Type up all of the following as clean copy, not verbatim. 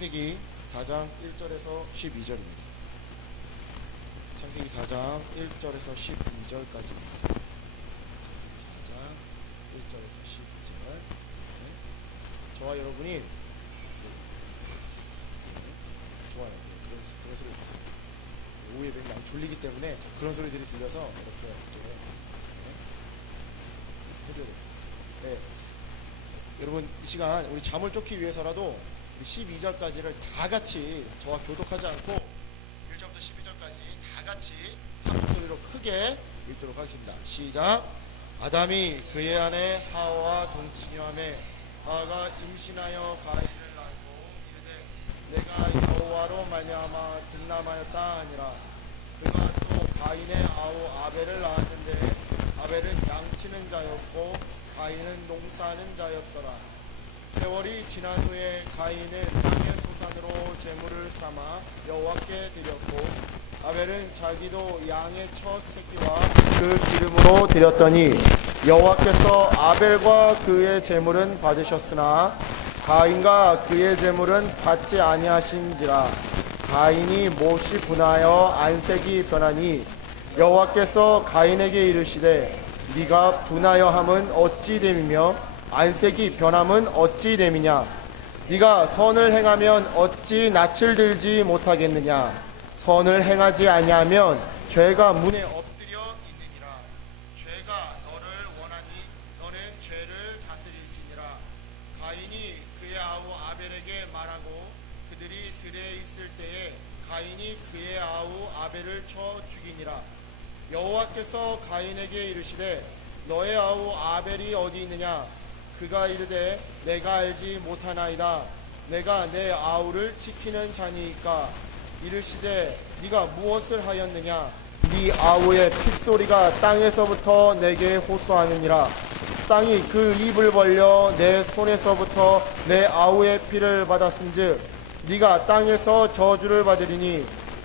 창세기 4장 1절에서 12절입니다. 창세기 4장 1절에서 12절까지입니다. 창세기 4장 1절에서 12절. 저와 여러분이 좋아요. 그런 소리 들으세요. 오후에 맨날 졸리기 때문에 그런 소리들이 들려서 이렇게 해줘야 됩니다. 네. 여러분, 이 시간 우리 잠을 쫓기 위해서라도 12절까지를 다 같이 저와 교독하지 않고 1절부터 12절까지 다 같이 한 목소리로 크게 읽도록 하겠습니다. 시작. 아담이 그의 아내 하와와 동침하매 하와가 임신하여 가인을 낳고 이르되 내가 여호와로 말미암아 득남하였다 하니라. 그가 또 가인의 아우 아벨을 낳았는데 아벨은 양치는 자였고 가인은 농사하는 자였더라. 세월이 지난 후에 가인은 땅의 소산으로 제물을 삼아 여호와께 드렸고 아벨은 자기도 양의 첫 새끼와 그 기름으로 드렸더니 여호와께서 아벨과 그의 제물은 받으셨으나 가인과 그의 제물은 받지 아니하신지라. 가인이 몹시 분하여 안색이 변하니 여호와께서 가인에게 이르시되 네가 분하여 함은 어찌 됨이며 안색이 변함은 어찌 됨이냐. 네가 선을 행하면 어찌 낯을 들지 못하겠느냐. 선을 행하지 아니하면 죄가 문에 엎드려 있느니라. 죄가 너를 원하니 너는 죄를 다스릴지니라. 가인이 그의 아우 아벨에게 말하고 그들이 들에 있을 때에 가인이 그의 아우 아벨을 쳐 죽이니라. 여호와께서 가인에게 이르시되 너의 아우 아벨이 어디 있느냐. 그가 이르되 내가 알지 못하나이다. 내가 내 아우를 지키는 자니이까. 이르시되 네가 무엇을 하였느냐. 네 아우의 핏소리가 땅에서부터 내게 호소하느니라. 땅이 그 입을 벌려 내 손에서부터 내 아우의 피를 받았은즉 네가 땅에서 저주를 받으리니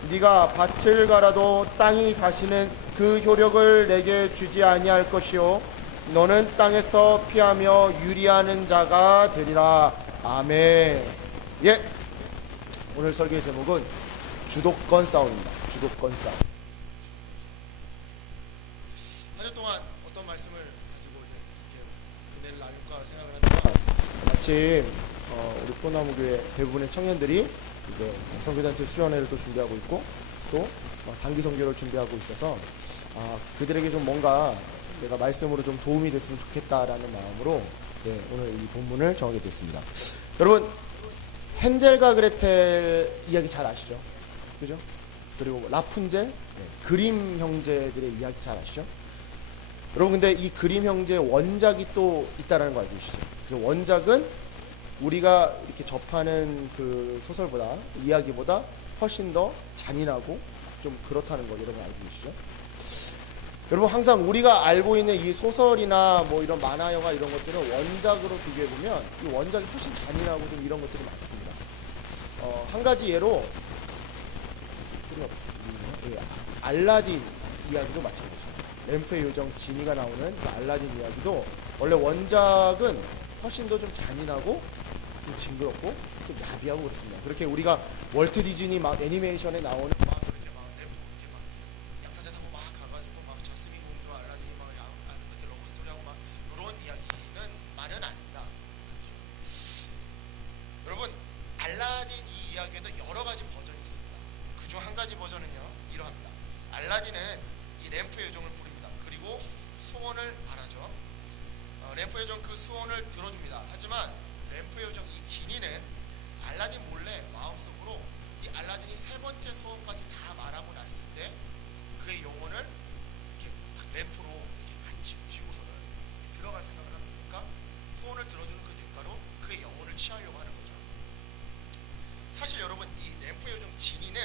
네가 밭을 갈아도 땅이 다시는 그 효력을 내게 주지 아니할 것이요 너는 땅에서 피하며 유리하는 자가 되리라. 아멘. 예. 오늘 설교의 제목은 주도권 싸움입니다. 주도권 싸움. 한 주 동안 어떤 말씀을 가지고 이렇게 은혜를 나눌까 생각을 하다가 마침 우리 포나무교회 대부분의 청년들이 이제 선교단체 수련회를 또 준비하고 있고 또 단기 선교를 준비하고 있어서 그들에게 좀 뭔가 내가 말씀으로 좀 도움이 됐으면 좋겠다라는 마음으로 오늘 이 본문을 정하게 됐습니다. 여러분, 헨젤과 그레텔 이야기 잘 아시죠? 그죠? 그리고 라푼젤, 그림 형제들의 이야기 잘 아시죠? 여러분, 근데 이 그림 형제 원작이 또 있다라는 거 알고 계시죠? 그래서 원작은 우리가 이렇게 접하는 그 소설보다, 이야기보다 훨씬 더 잔인하고 좀 그렇다는 거 여러분 알고 계시죠? 여러분, 항상 우리가 알고 있는 이 소설이나 뭐 이런 만화, 영화 이런 것들은 원작으로 비교해보면 이 원작이 훨씬 잔인하고 좀 이런 것들이 많습니다. 한 가지 예로 알라딘 이야기도 마찬가지입니다. 램프의 요정 지니가 나오는 그 알라딘 이야기도 원래 원작은 훨씬 더 좀 잔인하고 좀 징그럽고 좀 야비하고 그렇습니다. 그렇게 우리가 월트 디즈니 막 애니메이션에 나오는 알라딘 이 이야기에도 여러 가지 버전이 있습니다. 그중 한 가지 버전은요 이러합니다. 알라딘은 이 램프의 요정을 부릅니다. 그리고 소원을 말하죠. 램프의 요정 그 소원을 들어줍니다. 하지만 램프의 요정 이 지니는 알라딘 몰래 마음속으로 이 알라딘이 세 번째 소원까지 다 말하고 났을 때 그의 영혼을 이렇게 램프로 이렇게 같이 쥐고서는 들어갈 생각을 합니까? 소원을 들어주는 그 대가로 그의 영혼을 취하려고 하는 거죠. 사실 여러분, 이 램프의 요정 지니는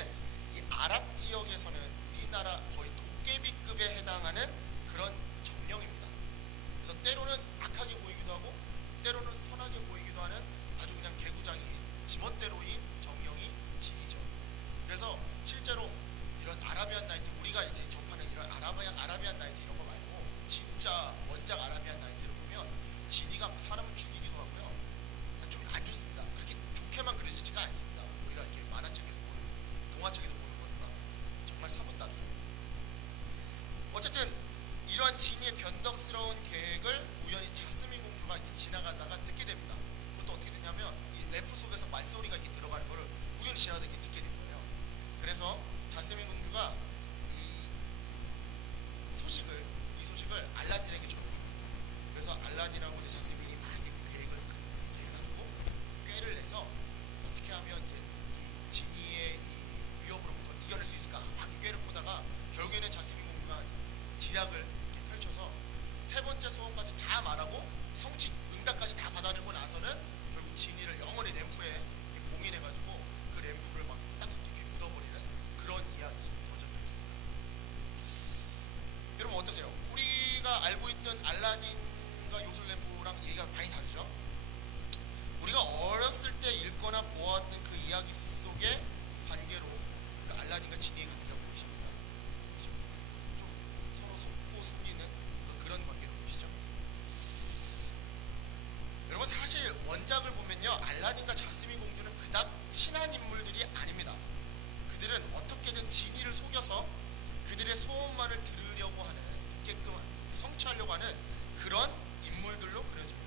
이 아랍 지역에서는 우리나라 거의 도깨비급에 해당하는 그런 정령입니다. 그래서 때로는 악하게 보이기도 하고 때로는 선하게 보이기도 하는 아주 그냥 개구장인 지멋대로인 정령이 지니죠. 그래서 실제로 이런 아라비안 나이트, 우리가 이제 접하는 이런 아라비안 나이트 이런 거 말고 이러한 진이의 변덕스러운 계획을 우연히 자스민 공주가 이렇게 지나가다가 듣게 됩니다. 그것도 어떻게 되냐면 이 램프 속에서 말소리가 이렇게 들어가는 거를 우연히 지나가다 이렇게 듣게 된 거예요. 그래서 자스민 공주가 이 소식을 알라딘에게 전해줍니다. 그래서 알라딘하고 이제 자스민이 막 이렇게 계획을 해가지고 꾀를 내서 어떻게 하면 이제 이 지니의 이 위협으로부터 이겨낼 수 있을까 막 꾀를 보다가 결국에는 자스민 공주가 지략을 이렇게 펼쳐서 세 번째 소원까지 다 말하고 성취 응답까지 다 받아내고 나서는 결국 지니를 영원히 램프에 이렇게 봉인해가지고 그 램프를 막 땅속 깊이 묻어버리는 그런 이야기 버전도 있습니다. 여러분 어떠세요? 우리가 알고 있던 알라딘과 요술 램프랑 얘기가 많이 다르죠? 우리가 어렸을 때 읽거나 보았던 그 이야기 속의 관계로 그 알라딘과 지니의 관계가 보이십니까? 좀 서로 속고 속이는 그런 관계로 보시죠? 여러분 사실 원작을 보면요, 알라딘과 자스민 공주는 그닥 친한 인물들이 아닙니다. 그들은 어떻게든 지니를 속여서 그들의 소원만을 들으려고 하는, 듣게끔 성취하려고 하는 그런 인물들로 그려집니다.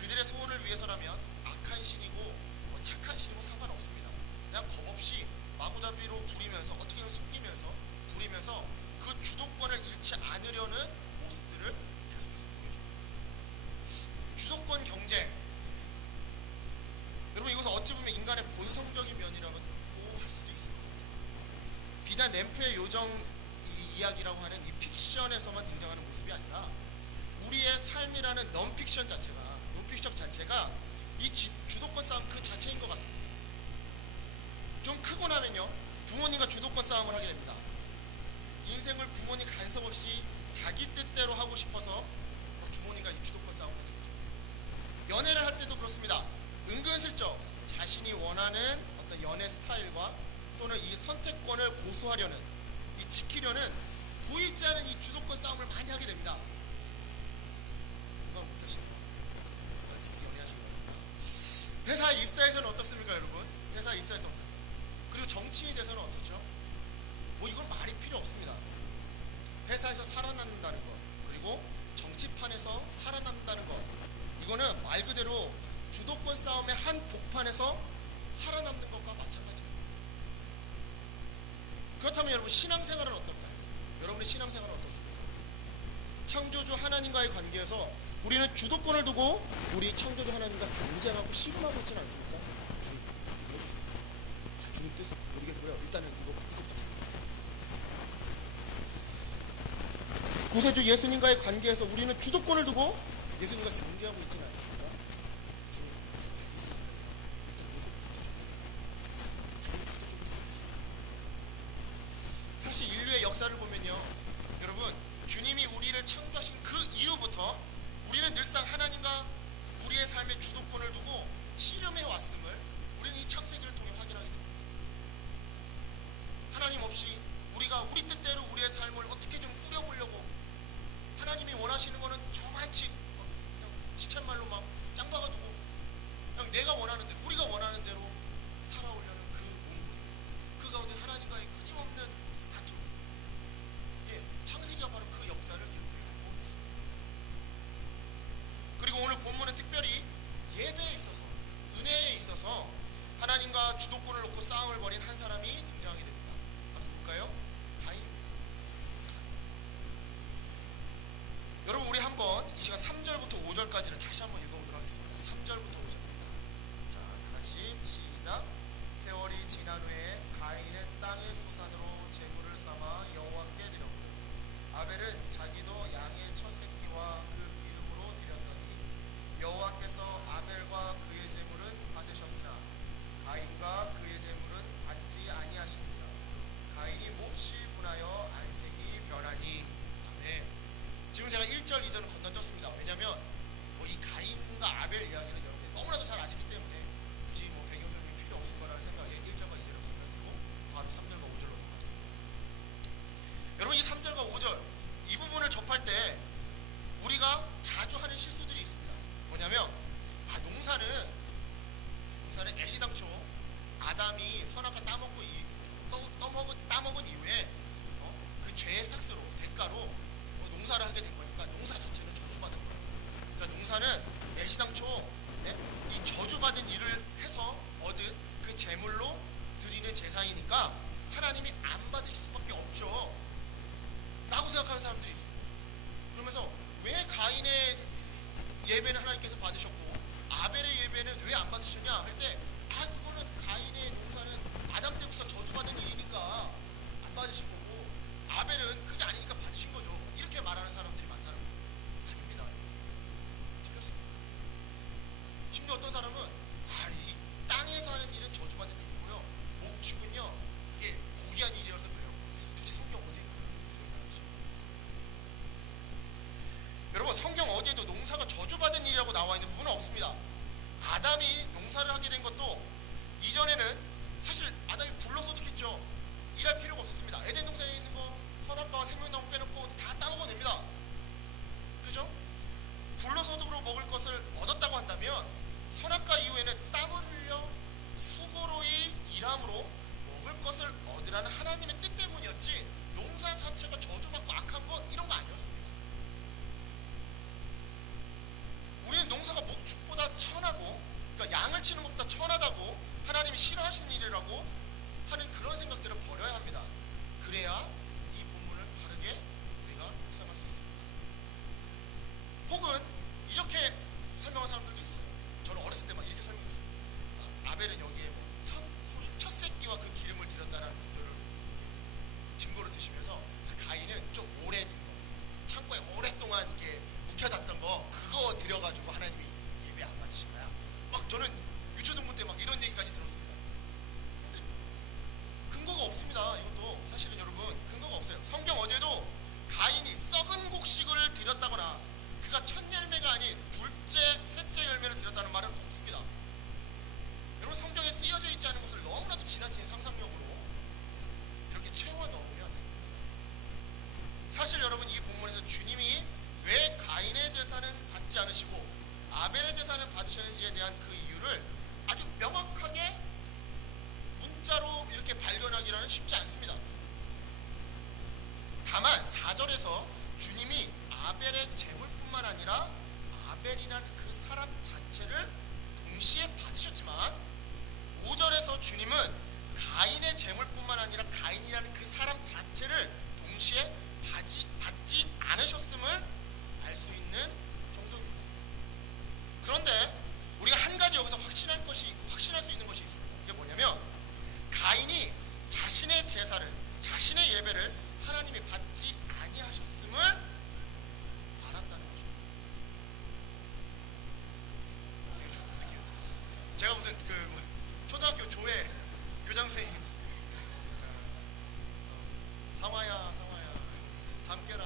그들의 소원을 위해서라면 악한 신이고 뭐 착한 신이고 상관없습니다. 그냥 겁없이 마구잡이로 부리면서 어떻게든 속이면서 부리면서 그 주도권을 잃지 않으려는 모습들을 계속해서 보여줍니다. 주도권 경쟁, 여러분 이것은 어찌 보면 인간의 본성적인 면이라고 할 수도 있을 것 같아요. 비단 램프의 요정 이야기라고 하는 이 픽션에서만 등장하는 모습이 아니라 우리의 삶이라는 논픽션 자체가 이 주도권 싸움 그 자체인 것 같습니다. 좀 크고 나면요, 부모님과 주도권 싸움을 하게 됩니다. 인생을 부모님 간섭 없이 자기 뜻대로 하고 싶어서 부모님과 이 주도권 싸움을 하게 되죠. 연애를 할 때도 그렇습니다. 은근슬쩍 자신이 원하는 어떤 연애 스타일과 또는 이 선택권을 고수하려는, 이 지키려는 보이지 않은 이 주도권 싸움을 많이 하게 됩니다. 그건 못하시나요? 연애하시고 회사 입사에서는 어떻습니까, 여러분? 회사 입사에서 어떻습니까? 그리고 정치인이 돼서는 어떻죠? 뭐 이건 말이 필요 없습니다. 회사에서 살아남는다는 것, 그리고 정치판에서 살아남는다는 것, 이거는 말 그대로 주도권 싸움의 한 복판에서 살아남는 것과 마찬가지입니다. 그렇다면 여러분 신앙생활은 어떨까요? 여러분의 신앙생활은 어떻습니까? 창조주 하나님과의 관계에서 우리는 주도권을 두고 우리 창조주 하나님과 경쟁하고 씨름하고 있지는 않습니까? 주님 뜻을 모르겠고요. 일단은 이거부터. 구세주 예수님과의 관계에서 우리는 주도권을 두고 예수님과 경쟁하고 있지는 않습니까? 사실 인류의 역사를 보면요, 여러분 주님이 우리를 창조하신 그 이후부터 우리는 늘상 하나님과 우리의 삶의 주도권을 두고 씨름해 왔음을 우리는 이 창세기를 통해 확인하게 됩니다. 하나님 없이 우리가 우리 뜻대로 우리의 삶을 어떻게 좀 꾸려보려고, 하나님이 원하시는 거는 저만치 그냥 시쳇말로 막 짱박아두고 그냥 내가 원하는 대로, 우리가 원하는 대로 살아오려는 그 몸부림, 그 가운데 하나님과의 끊임없는 다툼, 창세기가 바로 그 역사를 기록하고 있습니다. 그리고 오늘 본문은 특별히 예배에 있어서, 은혜에 있어서 하나님과 주도권을 놓고 싸움을 벌인 한 사람이 등장하게 됩니다. 바로 누굴까요? 가인입니다. 여러분 우리 한번 이 시간 3절부터 5절까지를 다시 한번 읽어보도록 하겠습니다. 3절부터 5절입니다. 자, 다같이 시작. 세월이 지난 후에 가인은 땅의 소산으로 제물을 삼아 여호와께 드렸고, 아벨은 자기도 양의 첫 새끼와 그 기름으로 드렸더니 여호와께서 아벨과 그의 제물은 받으셨으나 가인과 그의 제물은 받지 아니하시니라. 가인이 몹시 분하여 안색이 변하니. 아멘. 지금 제가 1절, 2절은 건너뛰었습니다. 왜냐하면 이 가인과 아벨 이야기는 여러분이 너무나도 잘 아시기 때문에 굳이 배경 설명이 필요 없을 거라는 생각에 1절과 2절을 건너뛰고 바로 3절과 5절로 넘어갔습니다. 여러분 이 3절과 5절 이 부분을 접할 때 우리가 자주 하는 실수들이 있습니다. 뭐냐면 농사는 애시당초 아담이 선악과 따먹은 이후에 그 죄의 삭스로 대가로 농사를 예배는 하나님께서 받으셨고 아벨의 예배는 왜 안 받으셨냐 할 때, 그거는 가인의 농사는 아담 때부터 저주받은 일이니까 안 받으신 거고 아벨은 그게 아니니까 받으신 거죠. 이렇게 말하는 사람들이 많다는 거예요. 아닙니다. 틀렸습니다. 심지어 어떤 사람은 이 땅에서 하는 일은 저주받은 일이고요, 목축은요 이게 고귀한 일이어서 그래요. 도대체 성경 어디에 여러분, 성경 어디에도 농사가 저주받은 일이라고 나와 있는 부분은 없습니다. 아담이 농사를 하게 된 것도 이전에는 사실 아담이 불로소득했죠. 일할 필요가 없었습니다. 에덴 동산에 있는 거 선악과와 생명나무 빼놓고 다 따먹어냅니다. 그죠? 불로소득으로 먹을 것을 얻었다고 한다면 선악과 이후에는 땀을 흘려 수고로이 일함으로 먹을 것을 얻으라는 하나님의 뜻 때문이었지, 농사 자체가 저주받고 악한 것 이런 거 아니었습니다. 우리는 농사가 목축보다 천하고, 그러니까 양을 치는 것보다 천하다고 하나님이 싫어하시는 일이라고 하는 그런 생각들을 버려야 합니다. 그래야 이 본문을 바르게 우리가 묵상할 수 있습니다. 혹은 이렇게 설명한 사람들도 있어요. 저는 어렸을 때 막 이렇게 설명했어요. 아벨은 여기에 첫 새끼와 그 기름을 드렸다는 구절을 증거로 드시면서, 가인은 좀 오래 둔 거, 창고에 오랫동안 이렇게 묵혀놨던 거, 그거 드려가지고 하나님이 예배 안 받으신 거야. 막 저는 유초등부 때 막 이런 얘기까지 들었습니다. 근데 근거가 없습니다. 이것도 사실은 여러분 근거가 없어요. 성경 어디에도 가인이 썩은 곡식을 드렸다거나 그가 첫 열매가 아닌 둘째, 셋째 열매를 드렸다는 말은 없습니다. 여러분, 성경에 쓰여져 있지 않은 것을 너무나도 지나친 상상력으로 이렇게 채워 넣으면, 사실 여러분 이 본문에서 주님이 왜 가인의 제사는 받지 않으시고 아벨의 제사는 받으셨는지에 대한 그 이유를 아주 명확하게 문자로 이렇게 발견하기는 쉽지 않습니다. 다만 4절에서 주님이 아벨의 제물뿐만 아니라 아벨이라는 그 사람 자체를 동시에 받으셨지만, 5절에서 주님은 가인의 제물뿐만 아니라 가인이라는 그 사람 자체를 동시에 받지 않으셨음을 알 수 있는 정도입니다. 그런데 우리가 한 가지 여기서 확신할 수 있는 것이 있습니다. 그게 뭐냐면, 가인이 자신의 제사를, 자신의 예배를 하나님이 받지 아니하셨음을 알았다는 것입니다. 제가 무슨 초등학교 조회 교장 선생님, 잠 깨라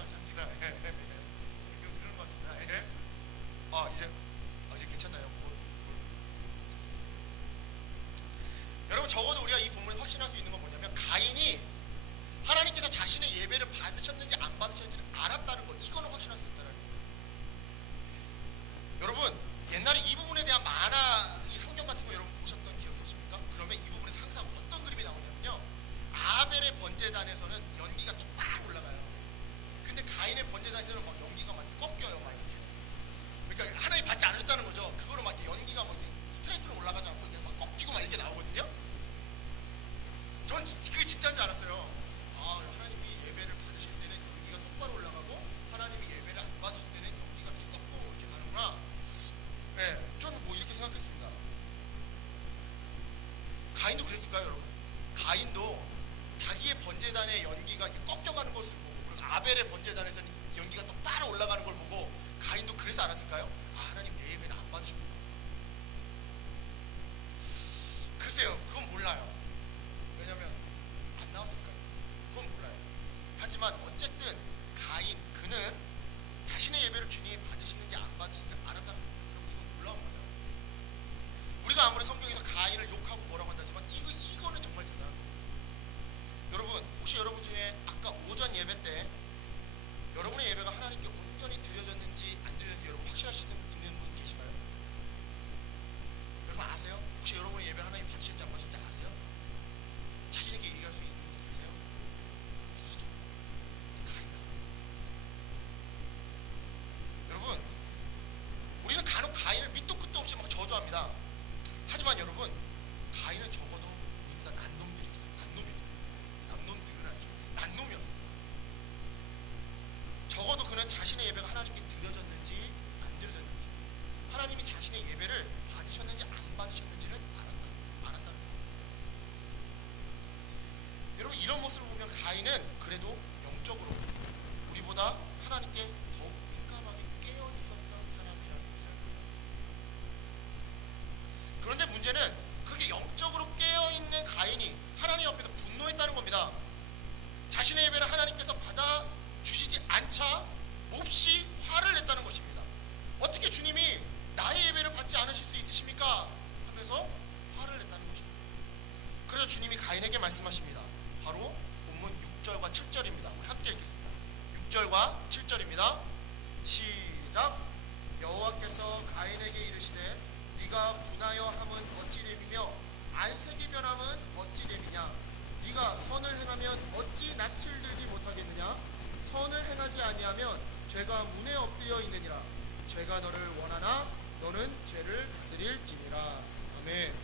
문에 엎드려 있느니라. 죄가 너를 원하나 너는 죄를 다스릴지니라. 아멘.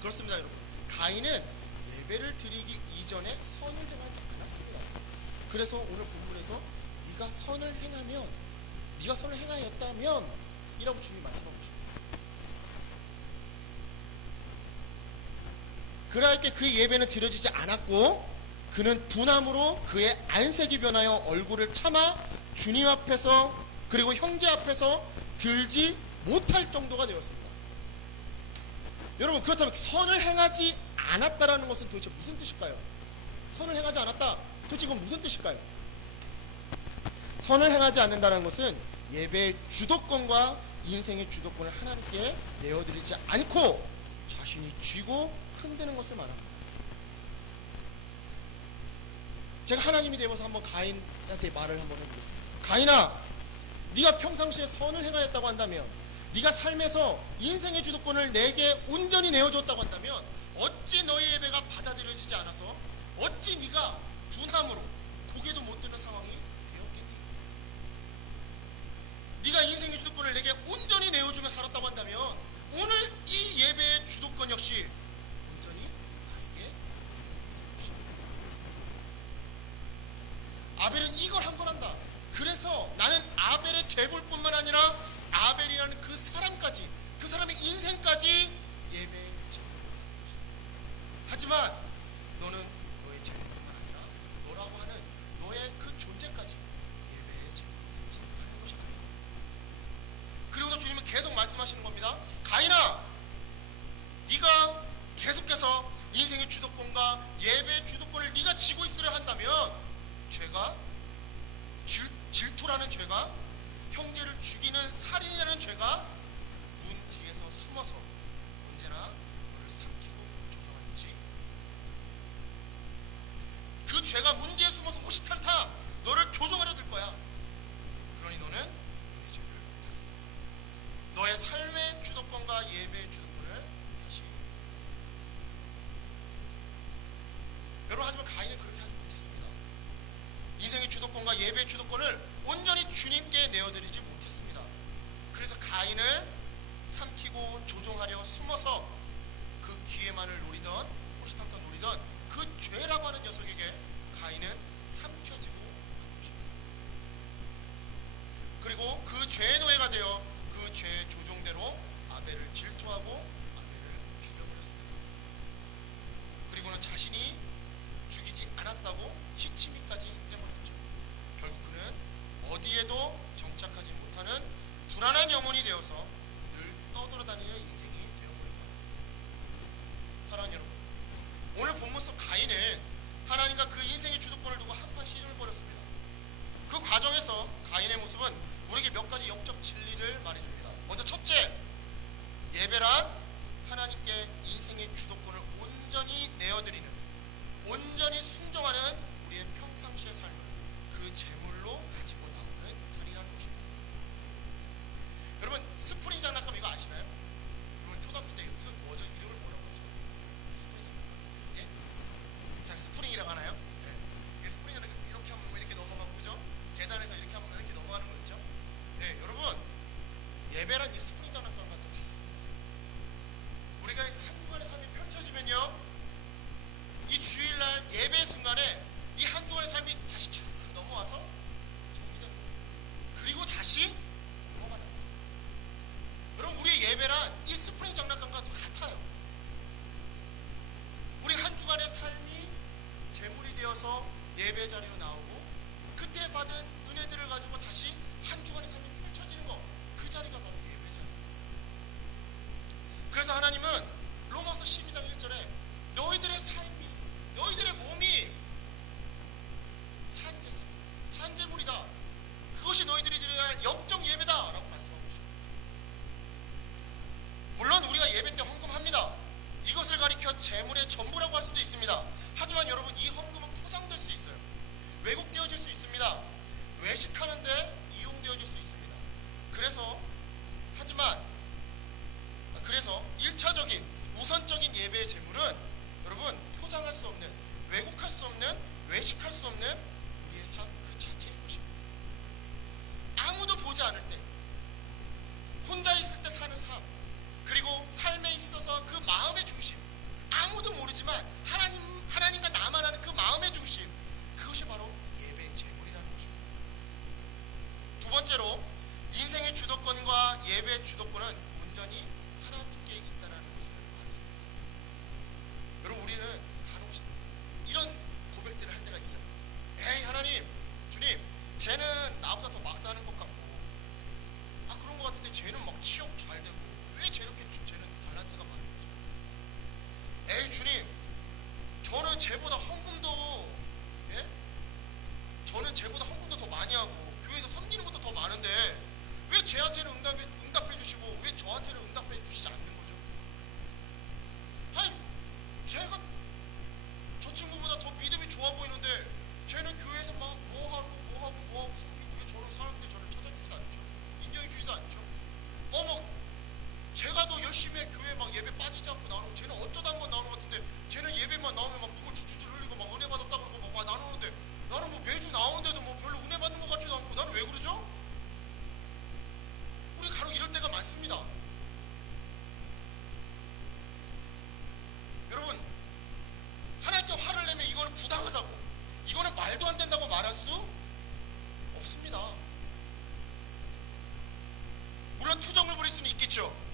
그렇습니다, 여러분. 가인은 예배를 드리기 이전에 선을 행하지 않았습니다. 그래서 오늘 본문에서 네가 선을 행하면, 네가 선을 행하였다면 이라고 주님이 말씀하고 계십니다. 그러할때 그의 예배는 드려지지 않았고 그는 분함으로 그의 안색이 변하여 얼굴을 참아 주님 앞에서 그리고 형제 앞에서 들지 못할 정도가 되었습니다. 여러분, 그렇다면 선을 행하지 않았다라는 것은 도대체 무슨 뜻일까요? 선을 행하지 않았다, 도대체 이건 무슨 뜻일까요? 선을 행하지 않는다는 것은 예배의 주도권과 인생의 주도권을 하나님께 내어드리지 않고 자신이 쥐고 흔드는 것을 말합니다. 제가 하나님이 되어서 한번 가인한테 말을 한번 해보겠습니다. 가인아, 네가 평상시에 선을 행하였다고 한다면, 네가 삶에서 인생의 주도권을 내게 온전히 내어줬다고 한다면 어찌 너의 예배가 받아들여지지 않아서 어찌 네가 분함으로 고개도 못 드는 상황이 되었겠니? 네가 인생의 주도권을 내게 온전히 내어주며 살았다고 한다면 오늘 이 예배의 주도권 역시 온전히 나에게 있을 것입니다. 아벨은 이걸 한 거란다. 그래서 나는 아벨의 죄볼뿐만 아니라 아벨이라는 그 사람까지, 그 사람의 인생까지 예배의 제물로 하는 것입니다. 하지만 너는 너의 제물뿐만 아니라 너라고 하는 너의 그 존재까지 예배의 제물로 하는 것입니다. 그리고도 주님은 계속 말씀하시는 겁니다. 가인아, 네가 계속해서 인생의 주도권과 예배의 주도권을 네가 쥐고 있으려 한다면 죄가, 질투라는 죄가, 형제를 죽이는 살인이라는 죄가 문 뒤에서 숨어서 언제나 너를 삼키고 조종할지, 그 죄가 문 뒤에 숨어서 호시탄타 너를 조종하려 들 거야. 그러니 너는 너의 죄를, 너의 삶의 주도권과 예배의 주도권을 다시. 여러분, 하지만 가인은 그렇게 하지 못했습니다. 인생의 주도권과 예배의 주도권을 온전히 주님께 내어드리지 못했습니다. 그래서 가인을 삼키고 조종하려 숨어서 그 기회만을 노리던, 호시탐탐 노리던 그 죄라고 하는 녀석에게 가인은 삼켜지고 만 것입니다. 그리고 그 죄의 노예가 되어 그 죄의 조종대로 아벨을 질투하고 아벨을 죽여버렸습니다. 그리고는 자신이 죽이지 않았다고 시치미까지 해버렸죠. 결국 그는 어디에도 정착하지 못하는 불안한 영혼이 되어서 늘 떠돌아다니는 인생이 되어버린 것 같습니다. 사랑하는 여러분, 오늘 본문 속 가인은 하나님과 그 인생의 주도권을 두고 한판 씨름을 벌였습니다. 그 과정에서 가인의 모습은 우리에게 몇 가지 영적 진리를 말해줍니다. 먼저 첫째, 예배란 하나님께 인생의 주도권을 온전히 내어드리는, 온전히 순종하는 우리의 평상시의 삶을 그 제물로 가지고 나오는 자리라는 것입니다. 여러분, 스프링 장난감 이거 아시나요? 여러분, 초등학교 때 이거 뭐죠? 이름을 뭐라고 하죠? 스프링 장난감. 예? 그냥 스프링이라고 하나요? 네. 이게 스프링 장난감 이렇게 하면 이렇게 넘어가고, 그죠? 계단에서 이렇게 하면 이렇게 넘어가는 거 있죠? 번째로 인생의 주도권과 예배의 주도권은 온전히 하나님께 있다는 것을 말해줍니다. 여러분, 우리는 간혹 이런 고백들을 할 때가 있어요. 에이, 하나님, 주님, 쟤는 나보다 더 막 사는 것 같고, 아, 그런 것 같은데 쟤는 막 취업 잘 되고, 왜 저렇게 쟤는 달란트가 많은 거죠? 에이, 주님, 저는 쟤보다 헌금도, 예? 저는 쟤보다 헌금도 더 많이 하고 교회에서 섬기는 것도 더 많은데 왜 쟤한테는 응답해 주시고 왜 저한테는 응답해 주시지 않는 거죠? 아니, 쟤가 저 친구보다 더 믿음이 좋아 보이는데 쟤는 교회에서 막 뭐하고 섬기고 왜 저는 사람들이 저를 찾아주지도 않죠? 인정해 주지도 않죠? 제가 더 열심히 해 교회 막 예배 빠지지 않고 나오고 쟤는 어쩌다 한 번 나오는 것 같은데 쟤는 예배만 나오면 막 눈물 줄줄 흘리고 막 은혜 받았다 그러고 막 나누는데 나는 뭐 매주 나오는데도 뭐 별로 은혜 받는 것 같지도 않고 나는 왜 그러죠? 우리 간혹 이럴 때가 많습니다. 여러분, 하나님께 화를 내면 이거는 부당하다고, 이거는 말도 안 된다고 말할 수 없습니다. 물론 투정을 부릴 수는 있겠죠.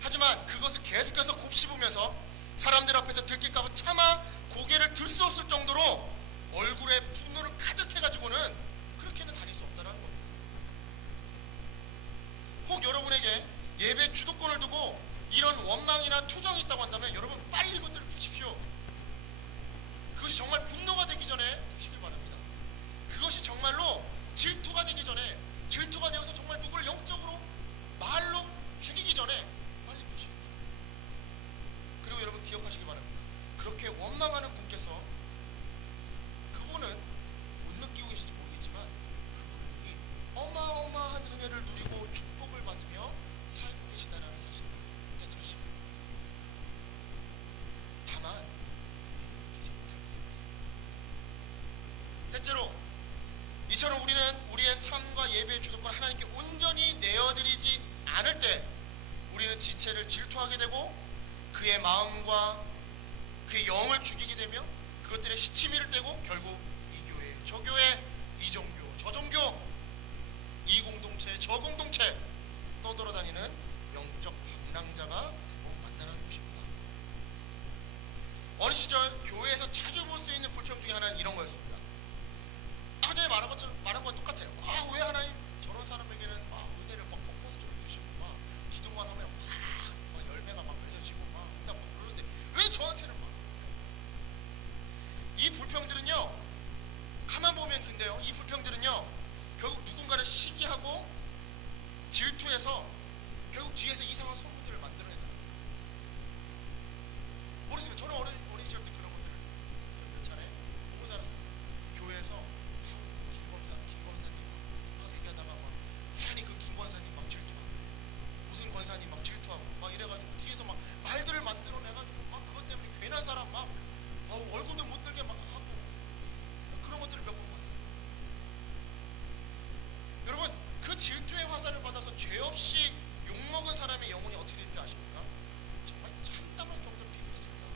하지만 그것을 계속해서 곱씹으면서 사람들 앞에서 들킬까봐 차마 고개를 들 수 없을 정도로 얼굴에 분노를 가득해가지고는 그렇게는 다닐 수 없다는 겁니다. 혹 여러분에게 예배 주도권을 두고 이런 원망이나 투정이 있다고 한다면 여러분 빨리 이것들을 푸십시오. 그것이 정말 분노가 되기 전에 푸시길 바랍니다. 그것이 정말로 질투가 되기 전에, 질투가 되어서 정말 누구를 영적으로 말로 죽이기 전에 빨리 푸시고, 그리고 여러분 기억하시기 바랍니다. 그렇게 원망하는 분께서 그분은 못 느끼고 계실지 모르겠지만 그분은 이미 어마어마한 은혜를 누리고 축복을 받으며 살고 계시다는 사실을 깨달으시고, 다만 느끼지 못할 뿐입니다. 셋째로, 이처럼 우리는 우리의 삶과 예배의 주도권 하나님께 온전히 내어드리지 않을 때 우리는 지체를 질투하게 되고 그의 마음과 그의 영을 죽이게 되며 그것들의 시치미를 떼고 결국 이 교회, 저 교회, 이 종교, 저 종교, 이 공동체, 저 공동체 떠돌아다니는 영적 방랑자가 되고 만나는 것입니다. 어린 시절 교회에서 자주 볼 수 있는 불평 중에 하나는 이런 거였습니다. 아까 전에 말한 건 똑같아요. 아, 왜 하나님 저런 사람에게는 막 은혜를 막 벚꽃을 주시고 막 기도만 하면 막 열매가 막 맺어지고 막 응답 막 그러는데 왜 저한테는 막. 이 불평들은요, 가만 보면 근데요, 이 불평들은요 결국 누군가를 시기하고 질투해서 결국 뒤에서 이상한 소문들을 만들어내더라고요. 모르겠어요. 저는 어린 시절 때 그런 것들을 몇 차례 보고 자랐습니다. 교회에서 김권사님 막 얘기하다가 막 괜히 그 김권사님 막 질투하고 무슨 권사님 막 질투하고 막 이래가지고 뒤에서 막 말들을 만들어내가지고 막 그것 때문에 괜한 사람 막 얼굴도 못 들게 막 하고 그런 것들을 몇 번 봤어요. 여러분, 그 질투의 화살을 받아서 죄 없이 욕먹은 사람의 영혼이 어떻게 되는 줄 아십니까? 정말 참담할 정도로 비문해집니다.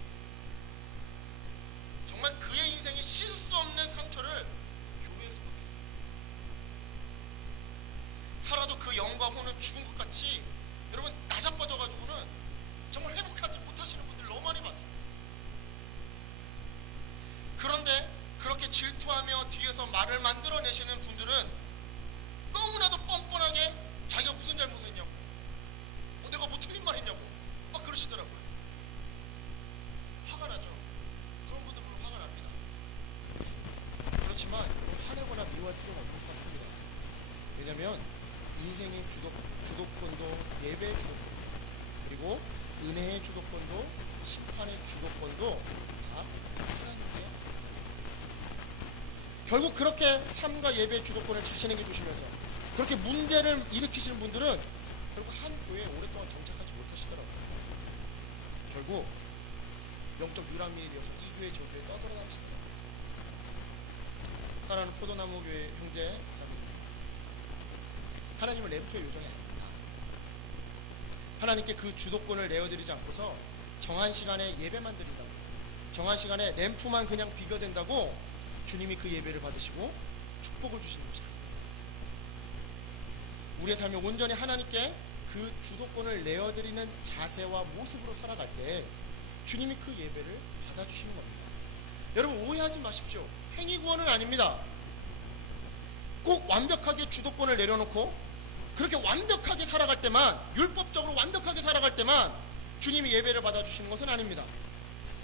정말 그의 인생에 씻을 수 없는 상처를 교회에서 받게 됩니다. 살아도 그 영과 혼은 죽은 것 같이 여러분 나자빠져가지고는 정말 회복하지 못하시는 분들 너무 많이 봤습니다. 그런데 그렇게 질투하며 뒤에서 말을 만들어내시는 분들은 너무나도 뻔뻔하게 자기가 무슨 잘못을 했냐고, 내가 뭐 틀린 말 했냐고 막 그러시더라고요. 화가 나죠. 그런 분들 보면 화가 납니다. 그렇지만 화내거나 미워할 필요가 없는 것 같습니다. 왜냐하면 인생의 주도권도 예배의 주도권도 그리고 은혜의 주도권도 심판의 주도권도 다 하나님께, 결국 그렇게 삶과 예배의 주도권을 자신에게 주시면서 그렇게 문제를 일으키시는 분들은 결국 한 교회에 오랫동안 정착하지 못하시더라고요. 결국 영적 유람민이 되어서 이 교회 저 교회 떠돌아다니시더라고요. 사랑하는 포도나무 교회 형제 자매님, 하나님은 램프의 요정이 아닙니다. 하나님께 그 주도권을 내어드리지 않고서 정한 시간에 예배만 드린다고, 정한 시간에 램프만 그냥 비벼댄다고 주님이 그 예배를 받으시고 축복을 주시는 것이 아닙니다. 우리의 삶을 온전히 하나님께 그 주도권을 내어드리는 자세와 모습으로 살아갈 때 주님이 그 예배를 받아주시는 겁니다. 여러분 오해하지 마십시오. 행위구원은 아닙니다. 꼭 완벽하게 주도권을 내려놓고 그렇게 완벽하게 살아갈 때만, 율법적으로 완벽하게 살아갈 때만 주님이 예배를 받아주시는 것은 아닙니다.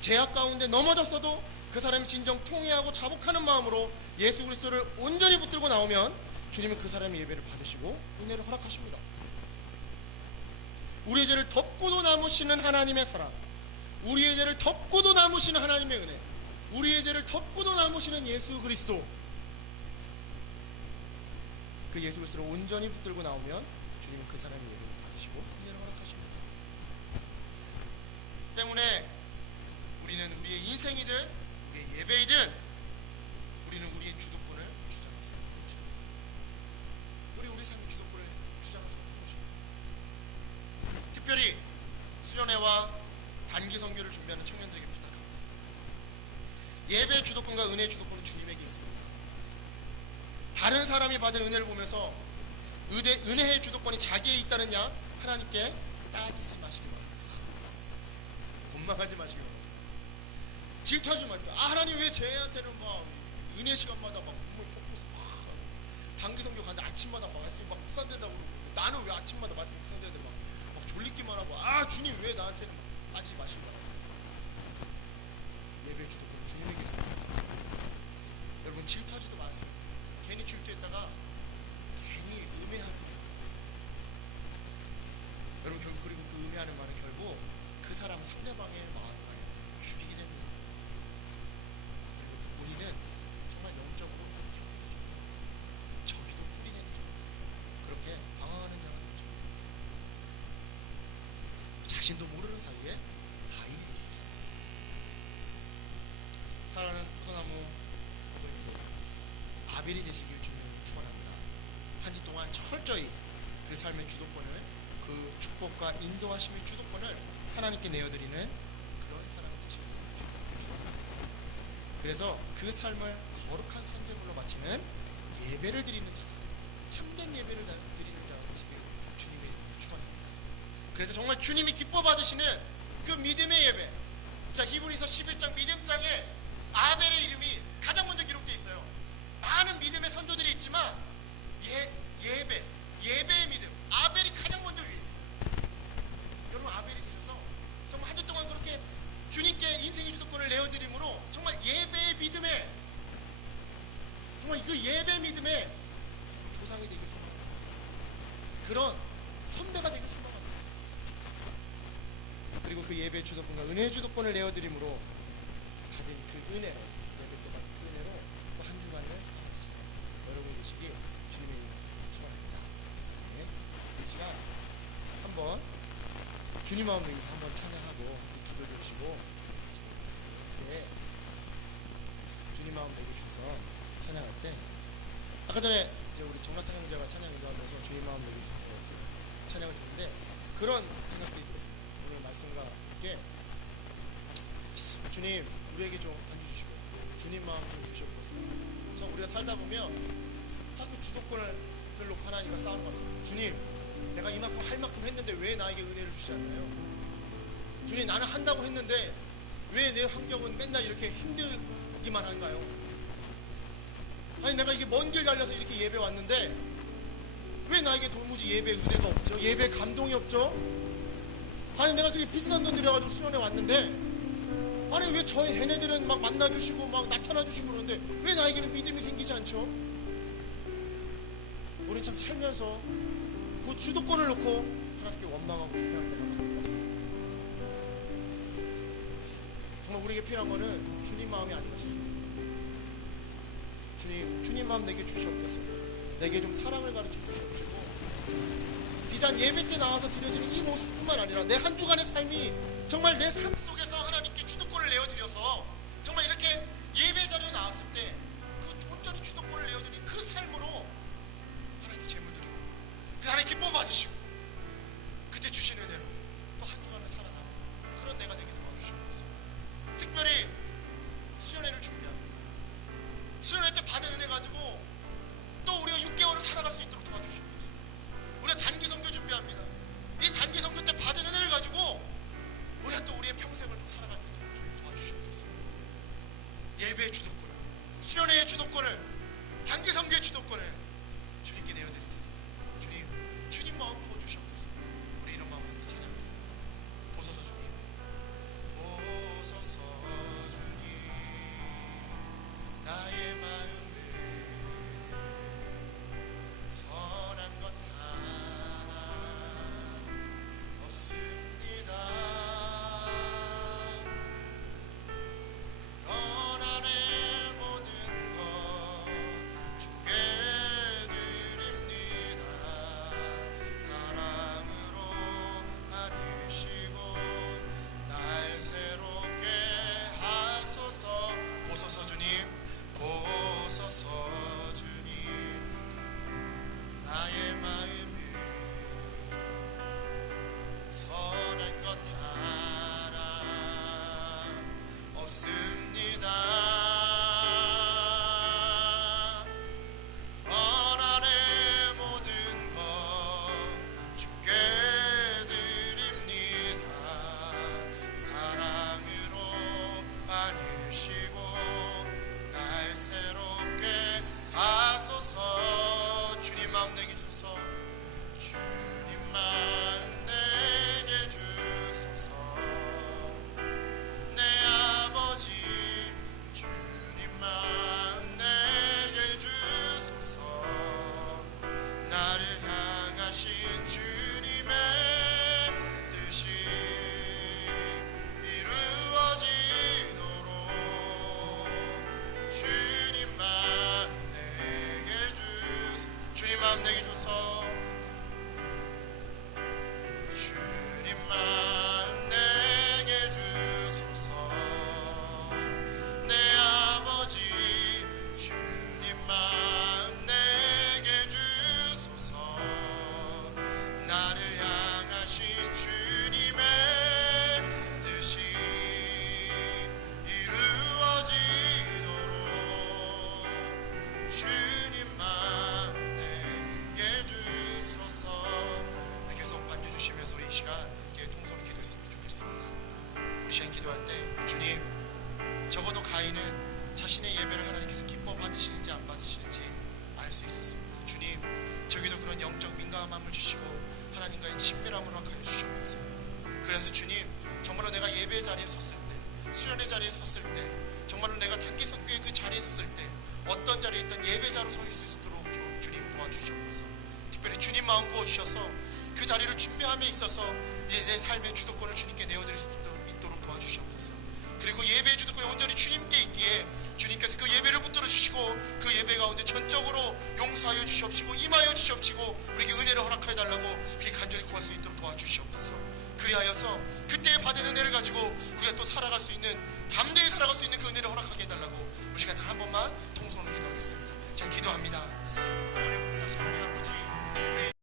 죄악 가운데 넘어졌어도 그 사람이 진정 통회하고 자복하는 마음으로 예수 그리스도를 온전히 붙들고 나오면 주님은 그 사람의 예배를 받으시고 은혜를 허락하십니다. 우리의 죄를 덮고도 남으시는 하나님의 사랑, 우리의 죄를 덮고도 남으시는 하나님의 은혜, 우리의 죄를 덮고도 남으시는 예수 그리스도, 그 예수 그리스도를 온전히 붙들고 나오면 주님은 그 사람의 예배를 받으시고 은혜를 허락하십니다. 때문에 우리는 우리의 인생이든 우리의 예배이든 우리는 우리의 주도권을 주장할 수 없는 것입니다. 우리 삶의 주도권을 주장할 수 없는 것입니다. 특별히 수련회와 단기 선교를 준비하는 청년들에게 부탁합니다. 예배의 주도권과 은혜의 주도권은 주님에게 있습니다. 다른 사람이 받은 은혜를 보면서 은혜의 주도권이 자기에 있다느냐 하나님께 따지지 마시기 바랍니다. 원망하지 마시기 바랍니다. 질투하지 마십시오. 하나님 왜 쟤한테는 막 은혜 시간마다 막 눈물 폭포서 막 단기 선교 가는데 아침마다 막 말씀이 막 묵상된다고 그러고 나는 왜 아침마다 말씀이 묵상되는데 막 졸리기만 하고 주님 왜 나한테는 따지지 마시기 바랍니다. 예배의 주도권은 주님에게 있습니다. 여러분 질투하지도 마세요. 괜히 질투했다가 괜히 음해하는 거예요. 여러분 결국 그리고 그 음해하는 말은 결국 그 사람 상대방의 마음을 죽이게 됩니다. 그리고 본인은 정말 영적으로 저기도 풀이 되는 죠. 그렇게 방황하는 자가 되죠. 자신도 모르는 사이에 가인이 될 수 있습니다. 사랑하는 포도나무 아벨이 되시길 주님을 축원합니다. 한 주 동안 철저히 그 삶의 주도권을, 그 축복과 인도하심의 주도권을 하나님께 내어드리는 그런 사람이 되시길 주님을 축원합니다. 그래서 그 삶을 거룩한 산재물로 바치는 예배를 드리는 자, 참된 예배를 드리는 자가 되시길 주님의 이름으로 축원합니다. 그래서 정말 주님이 기뻐 받으시는 그 믿음의 예배. 자, 히브리서 11장 믿음장에 아벨의 이름이 가장 먼저 기록되어 있어요. 많은 믿음의 선조들이 있지만 예배의 믿음, 아벨이 가장 먼저 위에 있어요. 여러분 아벨이 되셔서 정말 한 주 동안 그렇게 주님께 인생의 주도권을 내어드림으로 정말 예배의 믿음에, 정말 그 예배 믿음에 조상이 되길 소망합니다. 그런 선배가 되길 소망합니다. 그리고 그 예배의 주도권과 은혜의 주도권을 내어드림으로 받은 그 은혜로, 예배 때 받은 그 은혜로 또 한 주간을 살아가시는 여러분이 되시기 주님의 이름으로 축원합니다. 네, 이 시간 한번 주님 마음 내기서 한번 찬양하고 함께 기도 주시고, 네, 주님 마음 내기 주셔서 찬양할 때 아까 전에 이제 우리 정나타 형제가 찬양 인도하면서 주님 마음 내기 주셔서 찬양을 듣는데 그런 생각들이 들었습니다. 오늘 말씀과 함께 주님 우리에게 좀 앉아주시고 주님 마음 좀 주시옵소서. 참 우리가 살다 보면 자꾸 주도권을 놓고 하나님과 싸우는 것 같습니다. 주님 내가 이만큼 할 만큼 했는데 왜 나에게 은혜를 주시지 않나요? 주님 나는 한다고 했는데 왜 내 환경은 맨날 이렇게 힘들기만 한가요? 아니 내가 이게 먼 길 달려서 이렇게 예배 왔는데 왜 나에게 도무지 예배 은혜가 없죠? 예배 감동이 없죠? 아니 내가 그렇게 비싼 돈 들여가지고 수련회 왔는데 아니 왜 저희 걔네들은 막 만나주시고 막 나타나주시고 그러는데 왜 나에게는 믿음이 생기지 않죠? 우리 참 살면서 그 주도권을 놓고 하나님께 원망하고 불평할 때가 많은 것 같습니다. 정말 우리에게 필요한 거는 주님 마음이 아닌가 싶습니다. 주님 마음 내게 주시옵소서. 내게 좀 사랑을 가르쳐 주시옵시고 비단 예배 때 나와서 드려지는 이 모습뿐만 아니라 내 한 주간의 삶이 정말 내 삶 속에서 하나님께 주도권을 내어드려서 정말 이렇게 예배 자리에 나왔을 때 그 온전히 주도권을 내어드리는 그 삶으로 하나님께 제물 드리고 그 하나님 기뻐 받으시고 그때 주신 은혜로 또 한 주간을 살아가는 그런 내가 되게 도와주시옵소서. 특별히 수련회를 준비합니다. 수련회 때 받은 은혜 가지고 또 우리가 6개월을 살아갈 수 있도록 도와주시옵소서. 주님 마음 내게 주소서. 내 아버지 주님 마음 내게 주소서. 나를 향하신 주님의 뜻이 이루어지도록 주님 마음 내게 주소서. 주님 마음 내게 주소서. 주님 마음 내게 주소서. 내 아버지 주님 마음 내게 주소서. 나를 향하신 주님의 뜻이 이루어지도록 주님 마음 내게 주소서. 계속 반주 주시면서 우리 이 시간 함께 통성으로 기도했으면 좋겠습니다. 우리 시간 기도할 때 주님, 적어도 가인은 자신의 예배를 하나님께서 기뻐 받으시는지 안 받으시는지 알 수 있었습니다. 주님, 저기도 그런 영적 민감함을 주시고 하나님과의 친밀함을 허락하여 주셨면서, 그래서 주님, 정말로 내가 예배 자리에 섰을 때, 수련의 자리에 섰을 때, 정말로 내가 단기 선교의 그 자리에 섰을 때 어떤 자리에 있던 예배자로 서 있을 수 있도록 주님 도와주시옵소서. 특별히 주님 마음 부어주셔서 그 자리를 준비함에 있어서 내 삶의 주도권을 주님께 내어드릴 수 있도록 도와주시옵소서. 그리고 예배의 주도권이 온전히 주님께 있기에 주님께서 그 예배를 붙들어 주시고 그 예배 가운데 전적으로 용서하여 주시옵시고 임하여 주시옵시고 우리에게 은혜를 허락하여 달라고 그렇게 간절히 구할 수 있도록 도와주시옵소서. 그리하여서 그때에 받은 은혜를 가지고 우리가 또 살아갈 수 있는